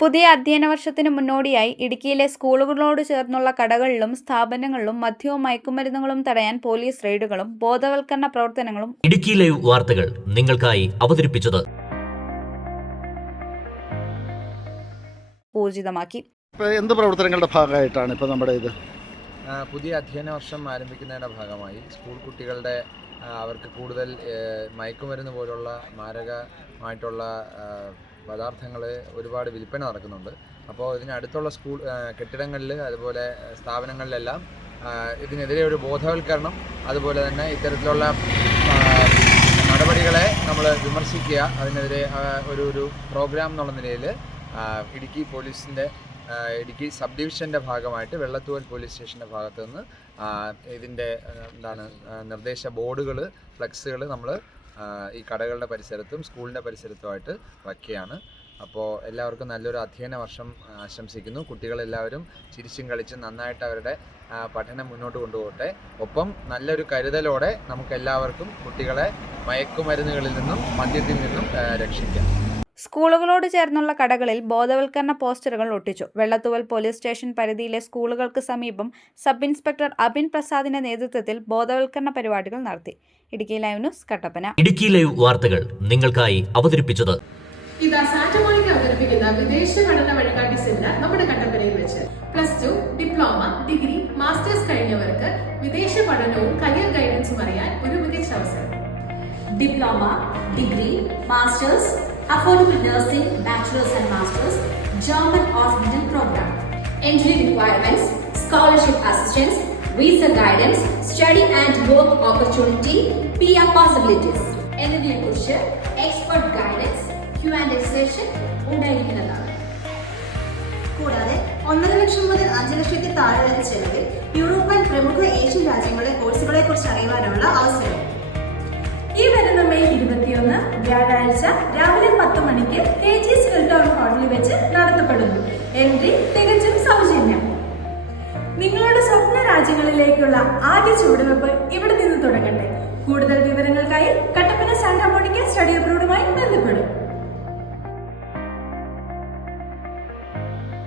പുതിയ അധ്യയന വർഷത്തിന് മുന്നോടിയായി ഇടുക്കിയിലെ സ്കൂളുകളോട് ചേർന്നുള്ള കടകളിലും സ്ഥാപനങ്ങളിലും മദ്യവും മയക്കുമരുന്നുകളും തടയാൻ പോലീസ് റെയ്ഡുകളും ബോധവൽക്കരണ പ്രവർത്തനങ്ങളും ഇടുക്കി ലൈവ് വാർത്തകൾ നിങ്ങൾക്കായി അവതരിപ്പിച്ചത് ഊർജിതമാക്കി. എന്ത് പ്രവർത്തനങ്ങളുടെ ഭാഗമായിട്ടാണ് ഇപ്പോൾ നമ്മുടെ ഇത് പുതിയ അധ്യയന വർഷം ആരംഭിക്കുന്നതിൻ്റെ ഭാഗമായി സ്കൂൾ കുട്ടികളുടെ അവർക്ക് കൂടുതൽ മയക്കുമരുന്ന് പോലുള്ള മാരകമായിട്ടുള്ള പദാർത്ഥങ്ങൾ ഒരുപാട് വിൽപ്പന നടക്കുന്നുണ്ട്. അപ്പോൾ ഇതിനടുത്തുള്ള സ്കൂൾ കെട്ടിടങ്ങളിൽ അതുപോലെ സ്ഥാപനങ്ങളിലെല്ലാം ഇതിനെതിരെ ഒരു ബോധവൽക്കരണം, അതുപോലെ തന്നെ ഇത്തരത്തിലുള്ള നടപടികളെ നമ്മൾ വിമർശിക്കുക, അതിനെതിരെ ഒരു പ്രോഗ്രാം എന്നുള്ള നിലയിൽ ഇടുക്കി പോലീസിൻ്റെ ഇടുക്കി സബ് ഡിവിഷൻ്റെ ഭാഗമായിട്ട് വെള്ളത്തൂവൽ പോലീസ് സ്റ്റേഷൻ്റെ ഭാഗത്തു നിന്ന് ഇതിൻ്റെ നിർദ്ദേശ ബോർഡുകൾ, ഫ്ലെക്സുകൾ നമ്മൾ ഈ കടകളുടെ പരിസരത്തും സ്കൂളിൻ്റെ പരിസരത്തുമായിട്ട് വയ്ക്കുകയാണ്. അപ്പോൾ എല്ലാവർക്കും നല്ലൊരു അധ്യയന വർഷം ആശംസിക്കുന്നു. കുട്ടികളെല്ലാവരും ചിരിച്ചും കളിച്ചും നന്നായിട്ട് അവരുടെ പഠനം മുന്നോട്ട് കൊണ്ടുപോകട്ടെ. ഒപ്പം നല്ലൊരു കരുതലോടെ നമുക്കെല്ലാവർക്കും കുട്ടികളെ മയക്കുമരുന്നുകളിൽ നിന്നും മദ്യത്തിൽ നിന്നും രക്ഷിക്കാം. സ്കൂളുകളോട് ചേർന്നുള്ള കടകളിൽ ബോധവൽക്കരണ പോസ്റ്ററുകൾ ഒട്ടിച്ചു. വെള്ളത്തൂവൽ പോലീസ് സ്റ്റേഷൻ പരിധിയിലെ സ്കൂളുകൾക്ക് സമീപം സബ് ഇൻസ്പെക്ടർ അബിൻ പ്രസാദിന്റെ നേതൃത്വത്തിൽ ബോധവൽക്കരണ പരിപാടികൾ നടത്തി. Idukki live news, Kattappana. Idukki live വാർത്തകൾ നിങ്ങൾക്കായി അവതരിപ്പിച്ചത് സാന്റമോണിക്ക അവതരിപ്പിക്കുന്ന വിദേശ പഠന വഴികാട്ടി സെമിനാർ നമ്മുടെ കട്ടപ്പനയിൽ വെച്ച് +2, ഡിപ്ലോമ, ഡിഗ്രി, മാസ്റ്റേഴ്സ് കഴിഞ്ഞവർക്ക് വിദേശ പഠനവും കരിയർ ഗൈഡൻസും അറിയാൻ ഒരു മികച്ച അവസരം. Diploma, degree, masters, affordable nursing, bachelor's and master's, German hospital program. Entry requirements: scholarship assistance, visa guidance, study and work opportunity, PR possibilities. എന്നിവയെക്കുറിച്ച് എക്സ്പെർട്ട് ഗൈഡൻസ്, Q&A സെഷൻ ഉണ്ടായിരിക്കുന്നതാണ്. കൂടാതെ 1.5 ലക്ഷം മുതൽ 5 ലക്ഷത്തിൽ താഴെ വരെ ചെലവിൽ യൂറോപ്യൻ പ്രമുഖ ഏഷ്യൻ രാജ്യങ്ങളിലെ കോഴ്സുകളെ കുറിച്ച് അറിയുവാനുള്ള അവസരം. ഈ വരുന്ന മെയ് 21 വ്യാഴാഴ്ച രാവിലെ 10 മണിക്ക് KGS ഹിൽടൗൺ ഹാളിൽ വെച്ച് നടത്തപ്പെടുന്നു. എൻട്രി തികച്ചും സൗജന്യം. നിങ്ങളുടെ സ്വപ്ന രാജ്യങ്ങളിലേക്കുള്ള ആദ്യ ചുവടുവെപ്പ് ഇവിടെ നിന്ന് തുടങ്ങട്ടെ. കൂടുതൽ വിവരങ്ങൾക്കായി കട്ടപ്പന സാന്റമോണിക്ക സ്റ്റഡി അബ്രോഡുമായി ബന്ധപ്പെടും.